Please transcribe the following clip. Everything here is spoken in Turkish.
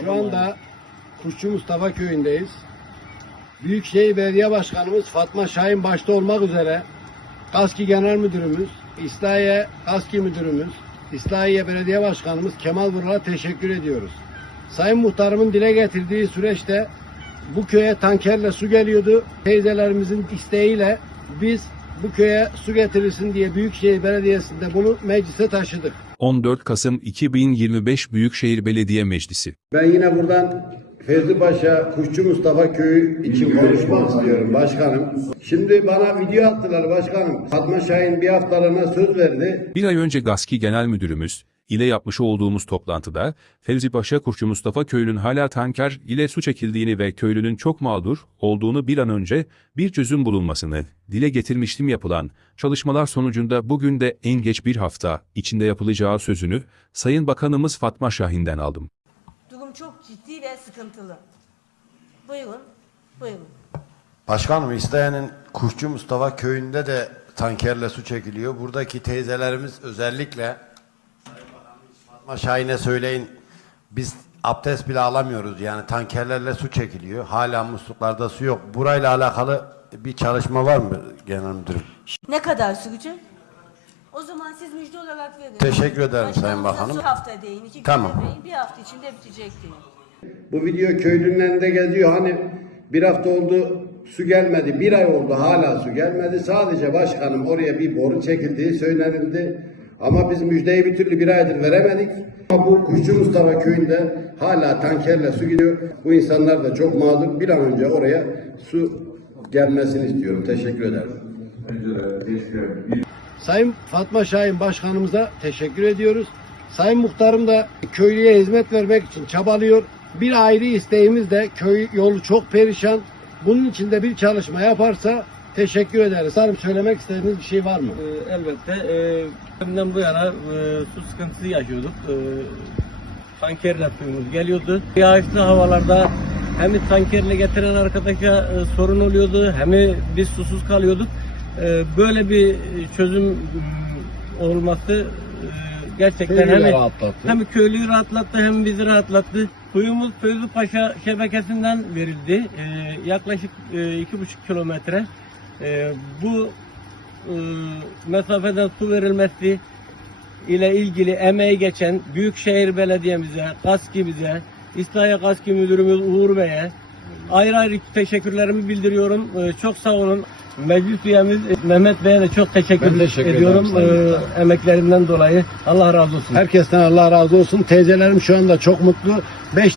Şu anda Kuşçu Mustafa köyündeyiz. Büyükşehir Belediye Başkanımız Fatma Şahin başta olmak üzere Kaski Genel Müdürümüz, İslahiye Kaski Müdürümüz, İslahiye Belediye Başkanımız Kemal Vural'a teşekkür ediyoruz. Sayın Muhtarımın dile getirdiği süreçte bu köye tankerle su geliyordu. Teyzelerimizin isteğiyle biz bu köye su getirilsin diye Büyükşehir Belediyesi'nde bunu meclise taşıdık. 14 Kasım 2025 Büyükşehir Belediye Meclisi Ben yine buradan Fevzi Paşa Kuşçu Mustafa Köyü için konuşmak istiyorum başkanım. Şimdi bana video attılar başkanım. Fatma Şahin bir haftalığına söz verdi. Bir ay önce GASKİ Genel Müdürümüz ile yapmış olduğumuz toplantıda Fevzi Paşa Kuşçu Mustafa köyünün hala tanker ile su çekildiğini ve köylünün çok mağdur olduğunu bir an önce bir çözüm bulunmasını dile getirmiştim yapılan çalışmalar sonucunda bugün de en geç bir hafta içinde yapılacağı sözünü Sayın Bakanımız Fatma Şahin'den aldım. Durum çok ciddi ve sıkıntılı. Buyurun, buyurun. Başkanım İsteyen'in Kuşçu Mustafa köyünde de tankerle su çekiliyor. Buradaki teyzelerimiz özellikle Fatma Şahin'e söyleyin biz abdest bile alamıyoruz yani tankerlerle su çekiliyor. Hala musluklarda su yok. Burayla alakalı bir çalışma var mı genel müdürüm? Ne kadar sürecek? O zaman siz müjde olarak verin. Teşekkür ederim Sayın Başkanımıza Bakanım. Bir hafta deyin, iki gün Tamam. deyin, bir hafta içinde bitecek deyin. Bu video köylünün elinde geziyor. Hani bir hafta oldu su gelmedi. Bir ay oldu hala su gelmedi. Sadece başkanım oraya bir boru çekildiği söylenildi. Ama biz müjdeyi bir türlü bir aydır veremedik. Ama bu Kuşçu Mustafa köyünde hala tankerle su gidiyor. Bu insanlar da çok mağdur. Bir an önce oraya su gelmesini istiyorum. Teşekkür ederim. Sayın Fatma Şahin Başkanımıza teşekkür ediyoruz. Sayın Muhtarım da köylüye hizmet vermek için çabalıyor. Bir ayrı isteğimiz de köy yolu çok perişan. Bunun için de bir çalışma yaparsa teşekkür ederiz. Sanırım söylemek istediğiniz bir şey var mı? Ee, elbette. E, bu yana e, su sıkıntısı yaşıyorduk. E, tankerle suyumuz geliyordu. Yağışlı havalarda hem tankerle getiren arkadaşa e, sorun oluyordu hem biz susuz kalıyorduk. E, böyle bir çözüm olması e, gerçekten Köylüyü hem, rahatlattı. hem köylüyü rahatlattı hem bizi rahatlattı. Suyumuz Fevzi Paşa şebekesinden verildi. E, yaklaşık e, iki buçuk kilometre. E, bu e, mesafeden su verilmesi ile ilgili emeği geçen Büyükşehir Belediye'mize, KASKİ'mize, İslahiye KASKİ Müdürümüz Uğur Bey'e ayrı ayrı teşekkürlerimi bildiriyorum. E, çok sağ olun. Meclis üyemiz Mehmet Bey'e de çok teşekkür, Ben teşekkür ediyorum ederim Sayın Muhtar. e, emeklerinden dolayı. Allah razı olsun. Herkesten Allah razı olsun. Teyzelerim şu anda çok mutlu. 5